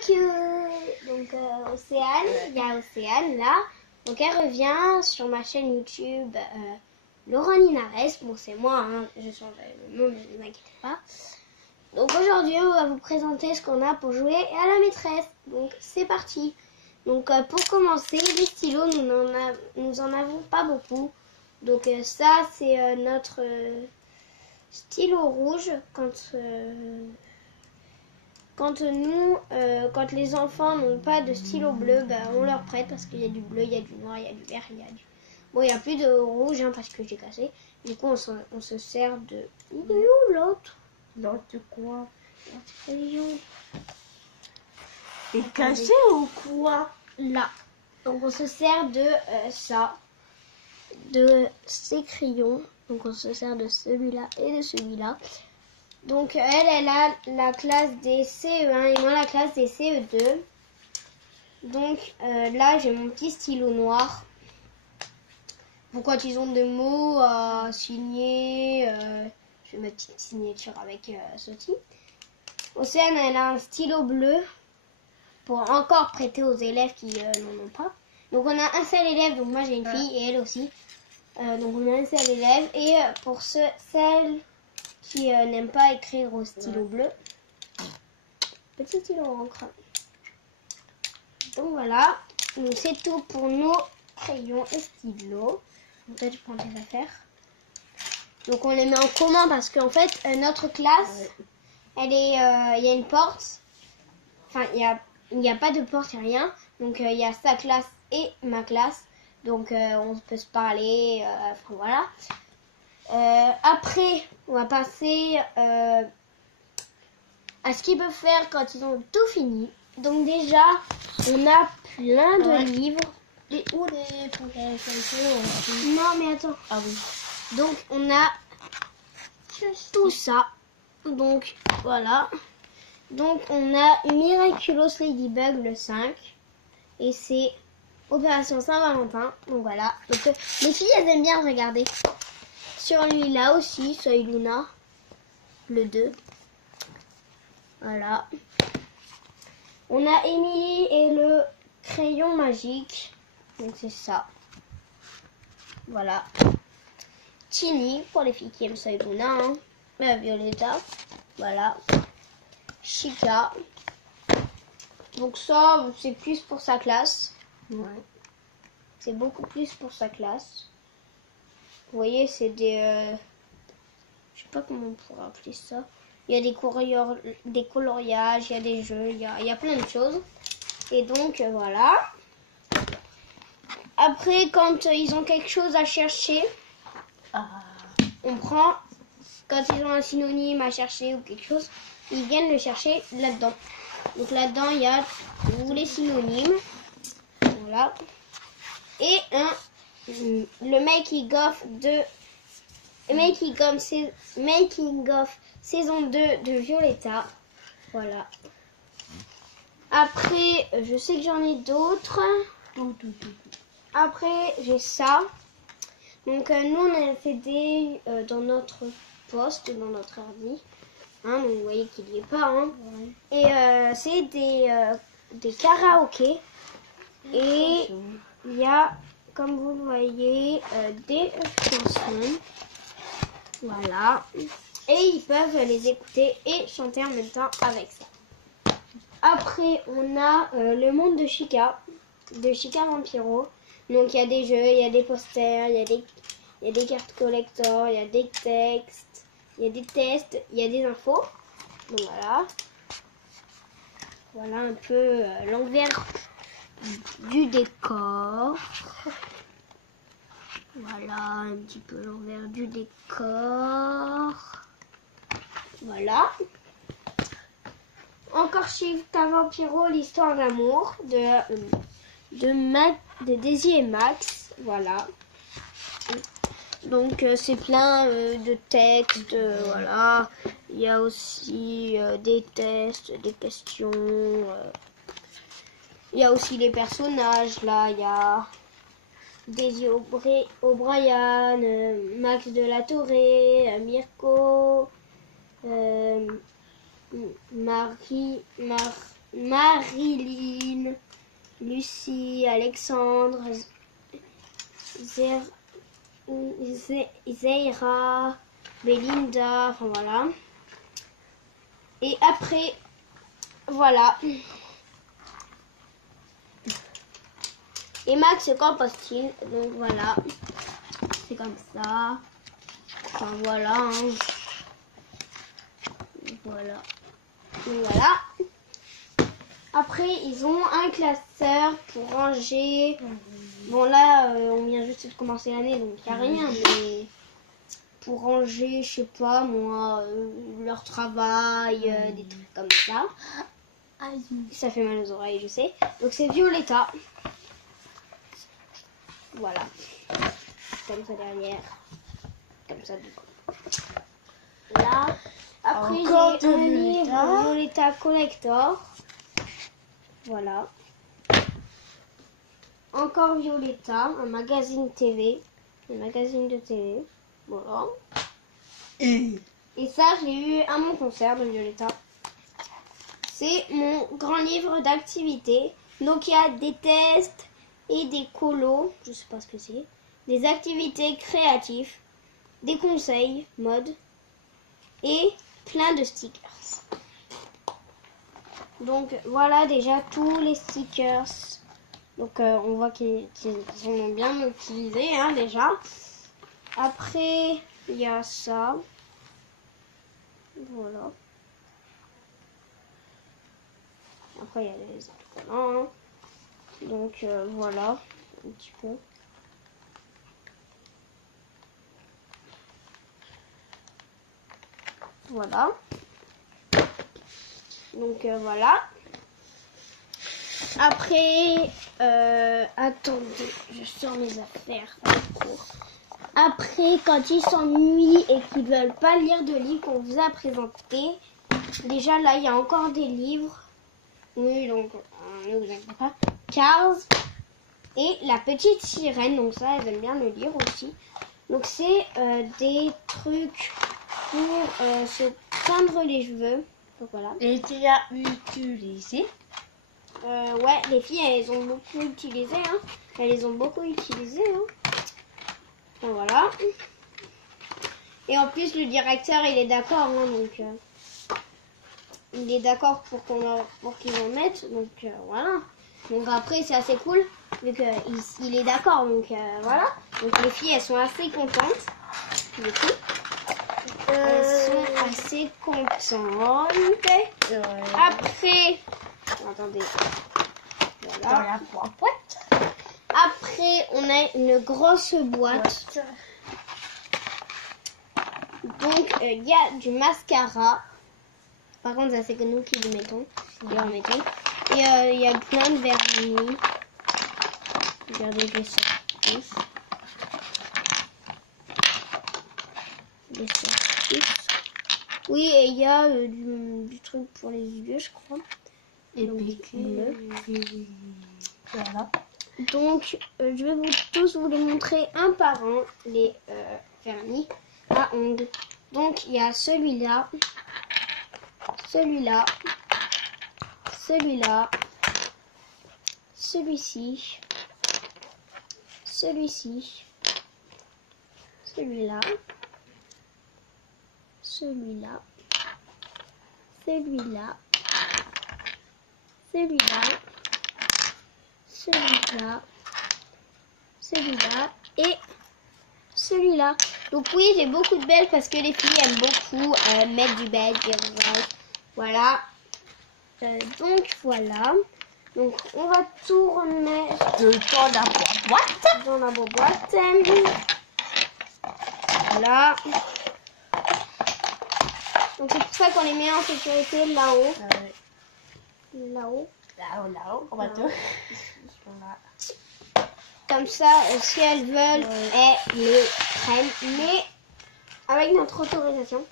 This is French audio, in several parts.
cute. Donc Océane, il y a Océane là. Donc elle revient sur ma chaîne YouTube Laurent Linares. Bon, c'est moi, hein. Je change le nom, ne vous inquiétez pas. Donc aujourd'hui, on va vous présenter ce qu'on a pour jouer à la maîtresse. Donc c'est parti. Donc pour commencer, les stylos, nous en avons pas beaucoup. Donc ça, c'est notre stylo rouge. Quand les enfants n'ont pas de stylo bleu, bah, on leur prête parce qu'il y a du bleu, il y a du noir, il y a du vert, il y a du... Bon, il n'y a plus de rouge hein, parce que j'ai cassé. Du coup, on se sert de... Il est où l'autre? L'autre de quoi? L'autre crayon. Et caché ou quoi? Là. Donc on se sert de ça. De ces crayons. Donc on se sert de celui-là et de celui-là. Donc elle a la classe des CE1 et moi la classe des CE2. Donc là j'ai mon petit stylo noir. Pour quand ils ont des mots à signer, je vais ma petite signature avec ceci. Océane elle a un stylo bleu pour encore prêter aux élèves qui n'en ont pas. Donc on a un seul élève, donc moi j'ai une fille et elle aussi. Donc on a un seul élève et pour celles qui n'aiment pas écrire au stylo bleu, petit stylo encre. Donc voilà, donc c'est tout pour nos crayons et stylos. Donc là je prends tes affaires. Donc on les met en commun parce qu'en fait notre classe, elle est, il y a une porte. Enfin il n'y a pas de porte, il n'y a rien. Donc il y a sa classe et ma classe. Donc on peut se parler, enfin voilà. Après, on va passer à ce qu'ils peuvent faire quand ils ont tout fini. Donc déjà, on a plein de livres. Et où les Non mais attends. Ah oui. Donc on a tout ça. Donc voilà. Donc on a Miraculous Ladybug le 5. Et c'est Opération Saint-Valentin. Donc voilà. Donc les filles elles aiment bien regarder. Sur lui là aussi, Soy Luna, le 2. Voilà. On a Émilie et le crayon magique. Donc c'est ça. Voilà. Tini pour les filles qui aiment Soy Luna. Hein. Violetta. Voilà. Chica. Donc ça, c'est plus pour sa classe. Ouais. C'est beaucoup plus pour sa classe. Vous voyez, c'est des... je sais pas comment on pourrait appeler ça. Il y a des coloriages, il y a des jeux, il y a plein de choses. Et donc, voilà. Après, quand ils ont quelque chose à chercher, on prend... Quand ils ont un synonyme à chercher ou quelque chose, ils viennent le chercher là-dedans. Donc là-dedans, il y a tous les synonymes. Voilà. Et le making of de making of saison 2 de Violetta. Voilà. Après, je sais que j'en ai d'autres. Après, j'ai ça. Donc nous on a fait des dans notre poste, dans notre ordi. Hein, donc vous voyez qu'il n'y est pas. Hein. Ouais. Et c'est des karaokés. Et il y a, comme vous le voyez, des chansons. Voilà. Et ils peuvent les écouter et chanter en même temps avec ça. Après, on a le monde de Chica Vampiro. Donc il y a des jeux, il y a des posters, il y a des cartes collector, il y a des textes, il y a des tests, il y a des infos. Donc voilà. Voilà un peu l'envers du décor. Voilà un petit peu l'envers du décor. Voilà. Encore Chica Vampiro, l'histoire d'amour de Daisy et Max. Voilà. Donc c'est plein de textes. Voilà. Il y a aussi des tests, des questions. Il y a aussi les personnages. Là, il y a Daisy O'Brien, Max de la Torre, Mirko, Marilyn, Lucie, Alexandre, Zeira, Belinda, enfin voilà. Et après, voilà. Et Max, qu'en pense-t-il? Donc voilà. C'est comme ça. Enfin voilà. Hein. Voilà. Donc voilà. Après, ils ont un classeur pour ranger. Bon là, on vient juste de commencer l'année, donc il n'y a rien. Mais pour ranger, je sais pas moi, leur travail, des trucs comme ça. Aïe. Ça fait mal aux oreilles, je sais. Donc c'est Violetta. Voilà. Comme ça derrière. Comme ça devant. Là. Après, Encore j'ai un de livre Violetta. Violetta Collector. Voilà. Encore Violetta, un magazine TV. Un magazine de TV. Voilà. Et Et ça, je l'ai eu à mon concert de Violetta. C'est mon grand livre d'activités. Donc il y a des tests et des colos, je sais pas ce que c'est, des activités créatives, des conseils mode et plein de stickers. Donc voilà déjà tous les stickers. Donc on voit qu'ils sont bien utilisés hein, déjà. Après il y a ça. Voilà. Après, il y a les autocollants. Hein. Donc, voilà, un petit peu. Voilà. Donc, voilà. Après, attendez, je sors mes affaires. Après, quand ils s'ennuient et qu'ils ne veulent pas lire de livres qu'on vous a présentés, déjà là, il y a encore des livres. Oui, donc, ne vous inquiétez pas. Cars et La Petite Sirène. Donc ça, elles aiment bien le lire aussi. Donc c'est des trucs pour se teindre les cheveux. Donc voilà. Et tu as utilisé. Ouais, les filles, elles ont beaucoup utilisé. Hein. Elles les ont beaucoup utilisées. Hein. Donc voilà. Et en plus, le directeur, il est d'accord. Hein, donc, il est d'accord pour qu'ils en mettent. Donc voilà. Donc après, c'est assez cool. Vu qu'il est d'accord. Donc voilà. Donc les filles, elles sont assez contentes. Du coup. Elles sont assez contentes. Après. Attendez. Dans Voilà. la boîte. Après, on a une grosse boîte. Donc, il y a du mascara. Par contre, ça c'est que nous qui le mettons. Et en mettons. Et il y a plein de vernis. Regardez, je les sors tous. Je les sors tous. Oui, et il y a du truc pour les yeux, je crois. Et donc, puis, voilà. Donc, je vais tous vous les montrer un par un, les vernis à ongles. Donc, il y a celui-là, celui-là, celui-là, celui-ci, celui-ci, celui-là, celui-là, celui-là, celui-là, celui-là, celui-là et celui-là. Donc oui, j'ai beaucoup de beige parce que les filles aiment beaucoup mettre du beige et rouge. Voilà. Donc voilà. Donc on va tout remettre Dans la boîte. dans la boîte. Voilà. Donc c'est pour ça qu'on les met en sécurité là-haut. Là-haut. Là-haut, on va Là-haut. tout. Comme ça, si elles veulent, elles les prennent. Mais avec notre autorisation.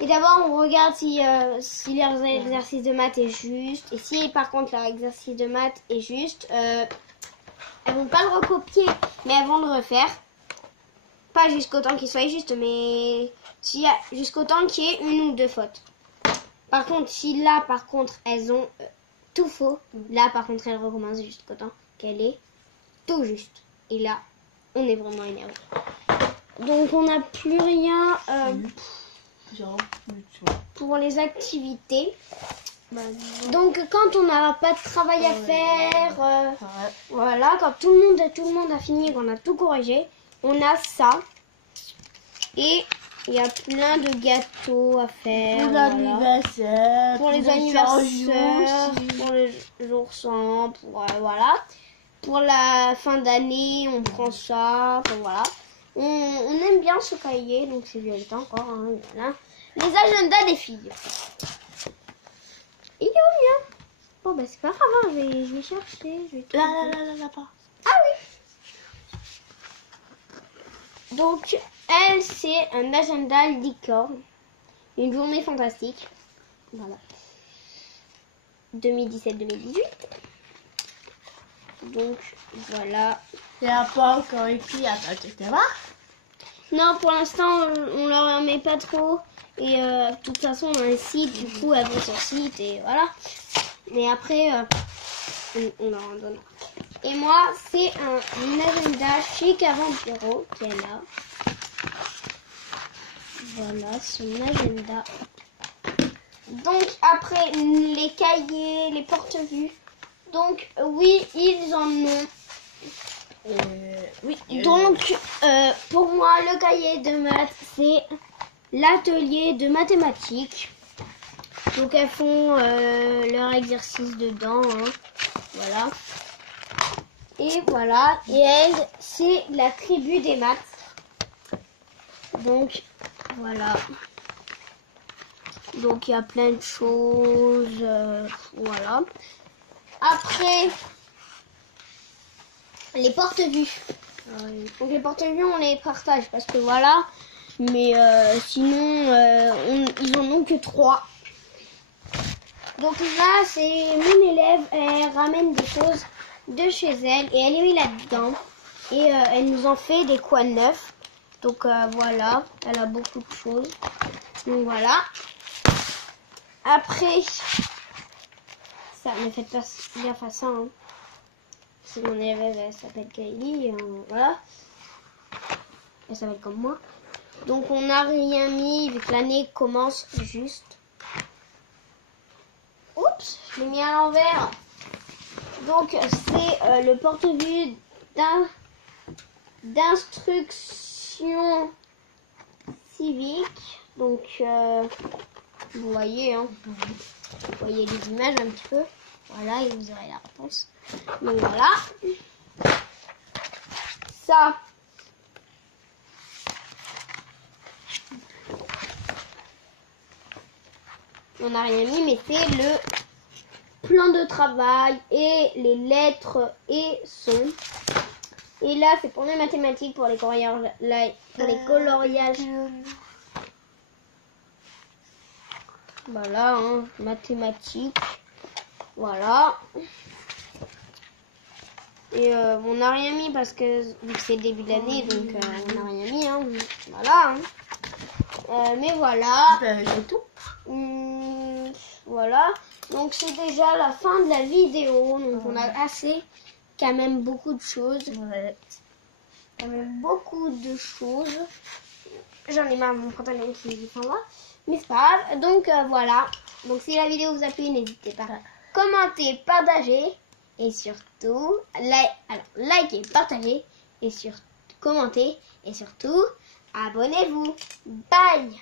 Et d'abord, on regarde si leur exercice de maths est juste. Et si par contre leur exercice de maths est juste, elles vont pas le recopier, mais elles vont le refaire. Pas jusqu'au temps qu'il soit juste, mais jusqu'au temps qu'il y ait une ou deux fautes. Par contre, si là, par contre, elles ont tout faux, là, par contre, elles recommencent jusqu'au temps qu'elle est tout juste. Et là, on est vraiment énervé. Donc, on n'a plus rien pour les activités. Donc, quand on n'a pas de travail à faire, voilà, quand tout le monde a fini et qu'on a tout corrigé, on a ça. Et il y a plein de gâteaux à faire. Pour l'anniversaire. Pour les anniversaires, pour les jours sans, pour voilà. Pour la fin d'année, on prend ça. Enfin, voilà. On aime bien ce cahier, donc c'est violet encore. Hein, voilà. Les agendas des filles. Il est où bien? Bon, bah c'est pas grave, hein, je vais chercher. Je vais tout Là, pas. Ah oui. Donc, elle, c'est un agenda licorne. Une journée fantastique. Voilà. 2017-2018. Donc, voilà. Il n'y a pas encore écrit à etc. Non, pour l'instant, on leur remet pas trop. Et de toute façon, on a un site, du coup, elles vont sur le site et voilà. Mais après, on leur en donne. Et moi, c'est un agenda chez Cavantiro qui est là. Voilà, son agenda. Donc, après, les cahiers, les porte-vues. Donc, oui, ils en ont. Oui. Donc, pour moi, le cahier de maths, c'est l'atelier de mathématiques. Donc, elles font leur exercice dedans. Hein. Voilà. Et voilà. Et elle, c'est la tribu des maths. Donc, voilà. Donc, il y a plein de choses. Voilà. Après, les porte-vues. Donc, les porte-vues, on les partage parce que voilà. Mais sinon, ils en ont que 3. Donc là, c'est mon élève. Elle ramène des choses de chez elle et elle les met là-dedans. Et elle nous en fait des coins neufs. Donc voilà, elle a beaucoup de choses. Donc voilà. Après, ça ne fait pas bien faire ça. Hein. C'est mon élève, elle s'appelle Kylie. Voilà. Elle s'appelle comme moi. Donc on n'a rien mis vu que l'année commence juste. Oups, je l'ai mis à l'envers. Donc c'est le porte-vue d'instruction civique. Donc vous voyez, hein, vous voyez les images un petit peu. Voilà, et vous aurez la réponse. Donc voilà. Ça. On n'a rien mis, mais c'est le plan de travail et les lettres et sons. Et là, c'est pour les mathématiques, pour les coloriages. Voilà, hein, mathématiques. Voilà. Et on n'a rien mis parce que vu que c'est le début de l'année, donc on n'a rien mis. Hein. Voilà. Hein. Mais voilà. C'est tout. Voilà. Donc c'est déjà la fin de la vidéo. Donc on a assez quand même beaucoup de choses. Ouais. Quand même beaucoup de choses. J'en ai marre de mon pantalon qui s'en va. Mais c'est pas grave. Donc voilà. Donc si la vidéo vous a plu, n'hésitez pas à commenter, partager. Et surtout, likez, partagez. Et surtout, commentez. Et surtout, abonnez-vous. Bye!